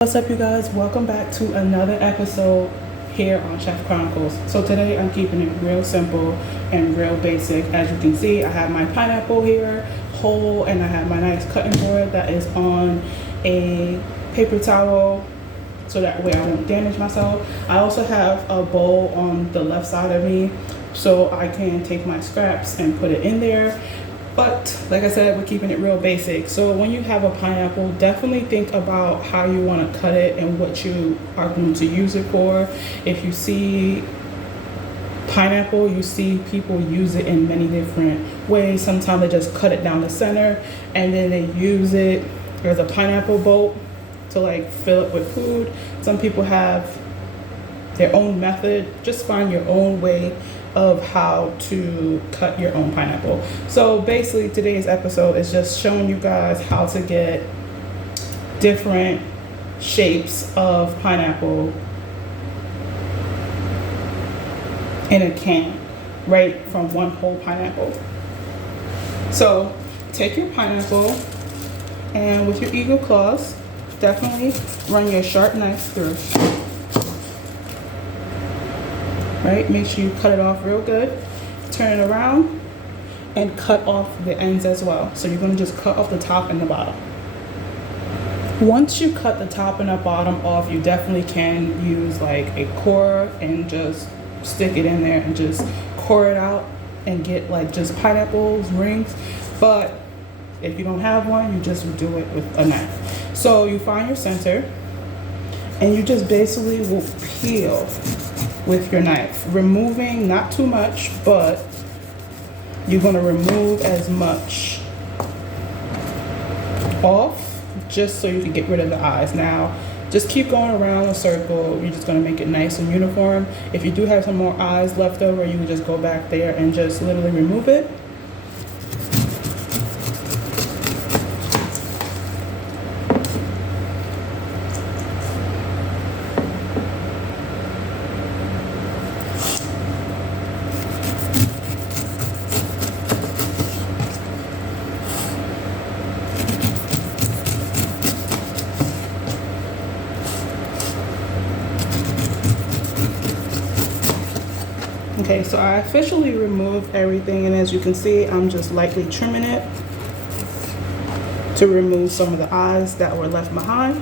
What's up, you guys? Welcome back to another episode here on Chef Chronicles. So today I'm keeping it real simple and real basic. As you can see, I have my pineapple here whole, and I have my nice cutting board that is on a paper towel so that way I won't damage myself. I also have a bowl on the left side of me so I can take my scraps and put it in there. But like I said, we're keeping it real basic. So when you have a pineapple, definitely think about how you want to cut it and what you are going to use it for. If you see pineapple, you see people use it in many different ways. Sometimes they just cut it down the center and then they use it as a pineapple boat to like fill it with food. Some people have their own method. Just find your own way of how to cut your own pineapple. So basically today's episode is just showing you guys how to get different shapes of pineapple in a can, right from one whole pineapple. So take your pineapple and with your eagle claws, definitely run your sharp knife through. Right, make sure you cut it off real good, turn it around and cut off the ends as well. So you're going to just cut off the top and the bottom. Once you cut the top and the bottom off, you definitely can use like a core and just stick it in there and just core it out and get like just pineapples, rings. But if you don't have one, you just do it with a knife. So you find your center and you just basically will peel with your knife, removing not too much, but you're going to remove as much off just so you can get rid of the eyes. Now just keep going around a circle. You're just going to make it nice and uniform. If you do have some more eyes left over, you can just go back there and just literally remove it. Okay, so I officially removed everything, and as you can see, I'm just lightly trimming it to remove some of the eyes that were left behind.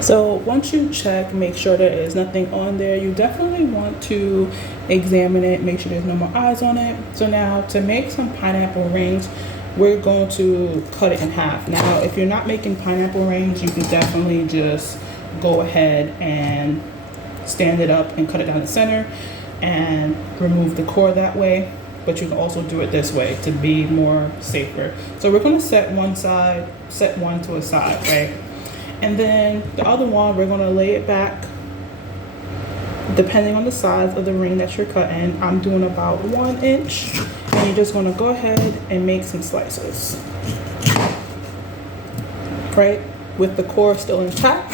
So once you check, make sure there is nothing on there, you definitely want to examine it, make sure there's no more eyes on it. So now to make some pineapple rings, we're going to cut it in half. Now, if you're not making pineapple rings, you can definitely just go ahead and stand it up and cut it down the center and remove the core that way. But you can also do it this way to be more safer. So we're going to set one to a side, right? And then the other one, we're going to lay it back depending on the size of the ring that you're cutting. I'm doing about 1 inch, and you're just going to go ahead and make some slices, right, with the core still intact.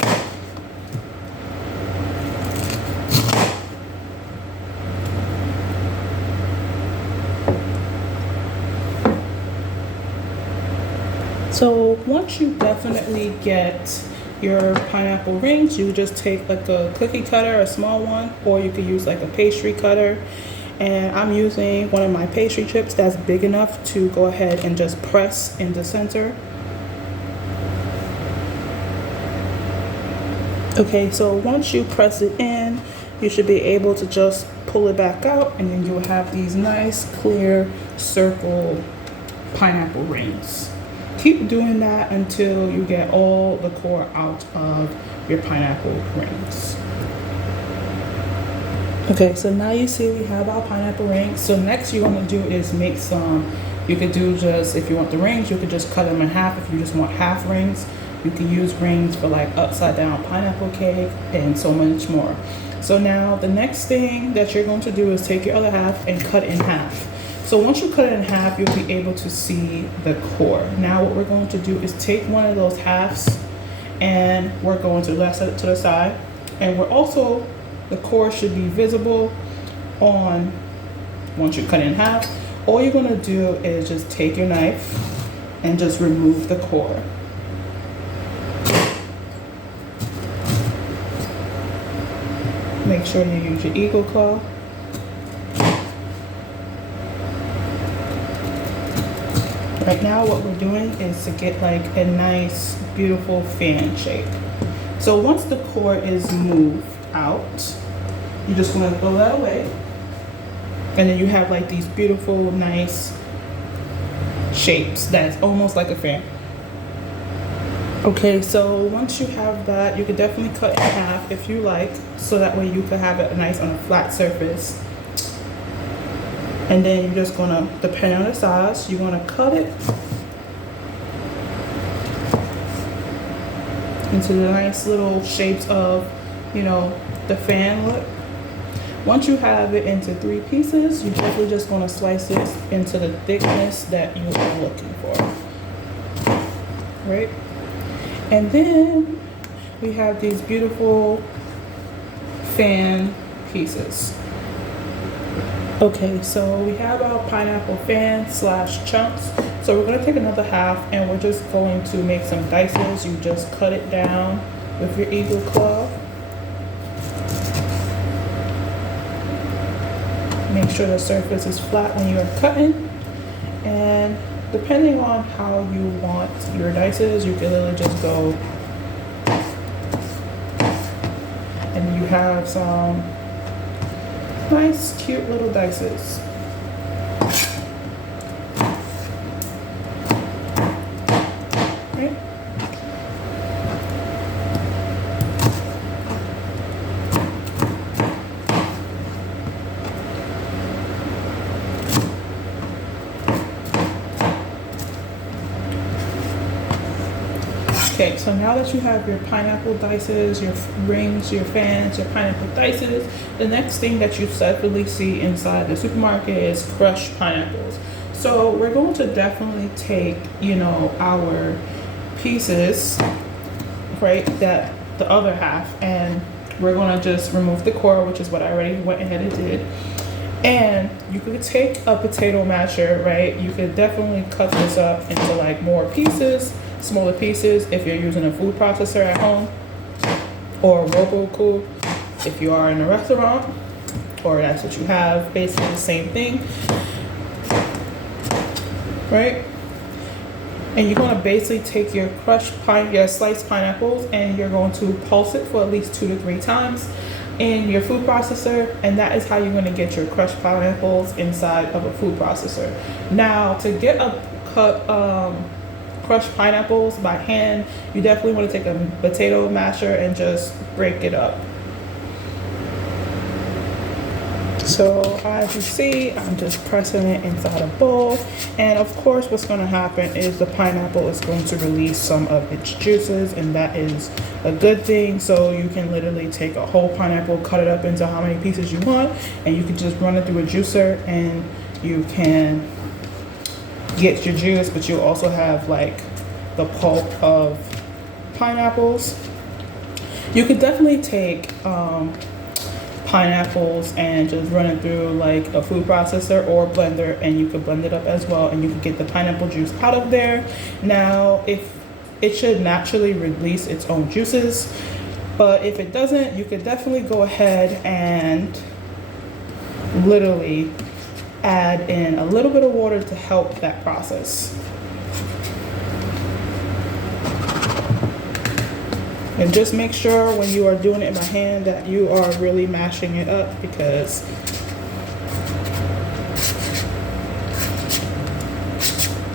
So once you definitely get your pineapple rings, you just take like a cookie cutter, a small one, or you could use like a pastry cutter. And I'm using one of my pastry chips that's big enough to go ahead and just press in the center. Okay, so once you press it in, you should be able to just pull it back out, and then you'll have these nice clear circle pineapple rings. Keep doing that until you get all the core out of your pineapple rings. Okay, so now you see we have our pineapple rings. So next you're gonna do is make some, you could do just, if you want the rings, you could just cut them in half. If you just want half rings, you can use rings for like upside down pineapple cake and so much more. So now the next thing that you're going to do is take your other half and cut it in half. So once you cut it in half, you'll be able to see the core. Now what we're going to do is take one of those halves and we're going to set it to the side. And we're also, the core should be visible on, once you cut it in half, all you're gonna do is just take your knife and just remove the core. Make sure you use your eagle claw. Right now what we're doing is to get like a nice, beautiful fan shape. So once the core is moved out, you're just gonna throw that away. And then you have like these beautiful, nice shapes that's almost like a fan. Okay, so once you have that, you could definitely cut in half if you like, so that way you could have it nice on a flat surface. And then you're just gonna, depending on the size, you're gonna cut it into the nice little shapes of, you know, the fan look. Once you have it into 3 pieces, you're definitely just gonna slice it into the thickness that you are looking for, right? And then we have these beautiful fan pieces. Okay, so we have our pineapple fan slash chunks. So we're gonna take another half and we're just going to make some dices. You just cut it down with your eagle claw. Make sure the surface is flat when you are cutting. And depending on how you want your dices, you can literally just go, and you have some nice, cute little dices. Right? Okay, so now that you have your pineapple dices, your rings, your fans, your pineapple dices, the next thing that you definitely see inside the supermarket is crushed pineapples. So we're going to definitely take, you know, our pieces, right, that the other half, and we're going to just remove the core, which is what I already went ahead and did. And you could take a potato masher, right? You could definitely cut this up into like more pieces, smaller pieces if you're using a food processor at home, or a Roku if you are in a restaurant, or that's what you have, basically the same thing, right? And you're going to basically take your your sliced pineapples and you're going to pulse it for at least 2 to 3 times in your food processor, and that is how you're going to get your crushed pineapples inside of a food processor. Now, to get a crushed pineapples by hand, you definitely want to take a potato masher and just break it up. So as you see, I'm just pressing it inside a bowl, and of course what's going to happen is the pineapple is going to release some of its juices, and that is a good thing. So you can literally take a whole pineapple, cut it up into how many pieces you want, and you can just run it through a juicer and you can get your juice, but you also have like the pulp of pineapples. You could definitely take pineapples and just run it through like a food processor or blender, and you could blend it up as well, and you can get the pineapple juice out of there. Now, if it should naturally release its own juices, but if it doesn't, you could definitely go ahead and literally add in a little bit of water to help that process. And just make sure when you are doing it by hand that you are really mashing it up, because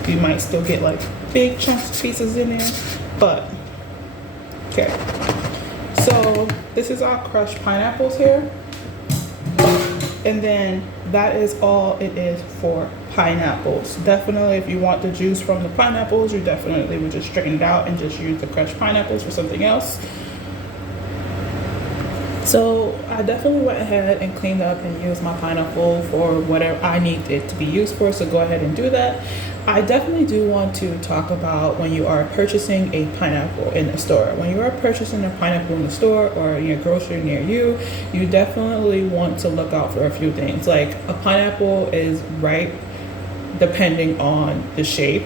you might still get like big chunks of pieces in there, but okay. So this is our crushed pineapples here. And then that is all it is for pineapples. Definitely, if you want the juice from the pineapples, you definitely would just strain it out and just use the crushed pineapples for something else. So I definitely went ahead and cleaned up and used my pineapple for whatever I need it to be used for, so go ahead and do that. I definitely do want to talk about when you are purchasing a pineapple in the store. When you are purchasing a pineapple in the store or in your grocery near you, you definitely want to look out for a few things. Like, a pineapple is ripe depending on the shape,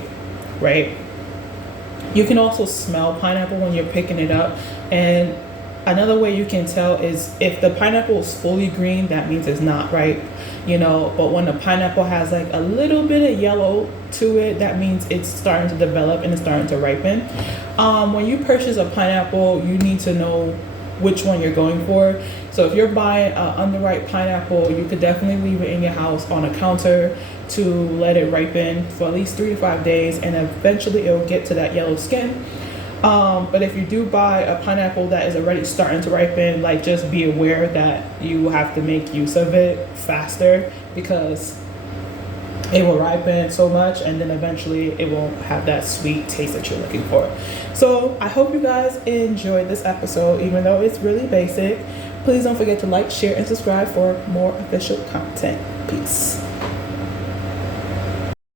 right? You can also smell pineapple when you're picking it up, and another way you can tell is if the pineapple is fully green, that means it's not ripe, but when the pineapple has like a little bit of yellow to it, that means it's starting to develop and it's starting to ripen. When you purchase a pineapple, you need to know which one you're going for. So if you're buying an underripe pineapple, you could definitely leave it in your house on a counter to let it ripen for at least 3 to 5 days, and eventually it will get to that yellow skin. But if you do buy a pineapple that is already starting to ripen, like, just be aware that you have to make use of it faster, because it will ripen so much and then eventually it won't have that sweet taste that you're looking for. So I hope you guys enjoyed this episode, even though it's really basic. Please don't forget to like, share, and subscribe for more official content. Peace.